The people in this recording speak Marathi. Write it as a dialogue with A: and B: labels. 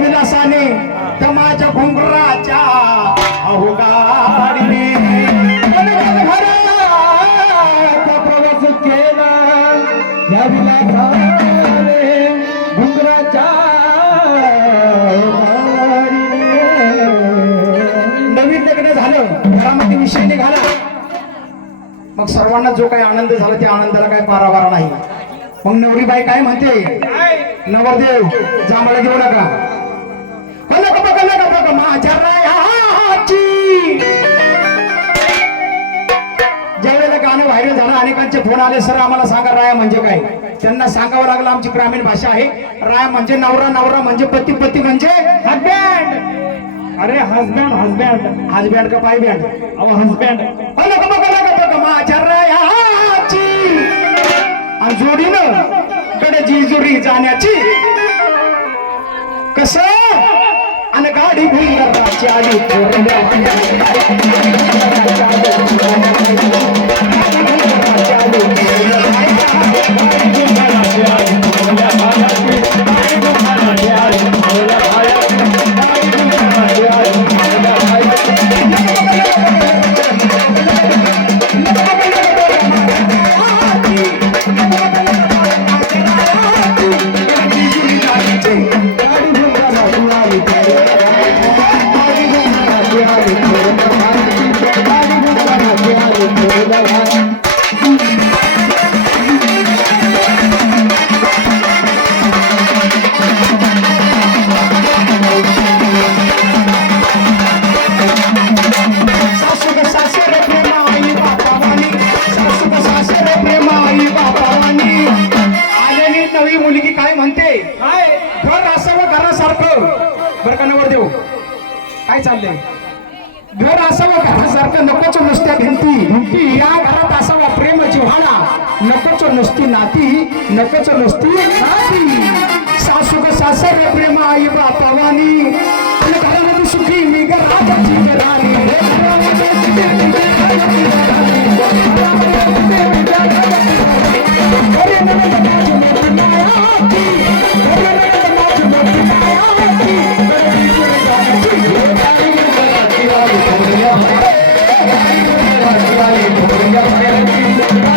A: विलासाने माझ्या घुंगराच्या प्रवास केला. या विलासाने घुंगराच्या. नवीन लग्न झालं. घरामध्ये विषय निघाला. मग सर्वांना जो काही आनंद झाला त्या आनंदाला काही पारावारा नाही. मग नवरीबाई काय म्हणते? नवरदेव जांभळा घेऊ नका. अनेकांचे फोन आले सर आम्हाला सांगा राया म्हणजे काय? त्यांना सांगावं लागलं आमची ग्रामीण भाषा आहे. राया म्हणजे नवरा नवरा म्हणजे पती पती म्हणजे हजबँड
B: अरे हसबँड हसबँड
A: हजबँड का पाय बँड
B: अहो
A: कलक बघ माझ्या रायाची. आणि जोडीनं कडे जिजुरी जाण्याची. कस? आणि गाडी भुंगराची आली काय
B: काय
A: असावं घरासारखं बरं का नवर देऊ काय चाललंय? घर असावं घरासारखं नकोच नुसत्या भिंती. या घरात असावा प्रेम जिव्हाळा. नकोच नुसती नाती नकोच नुसती Obrigado,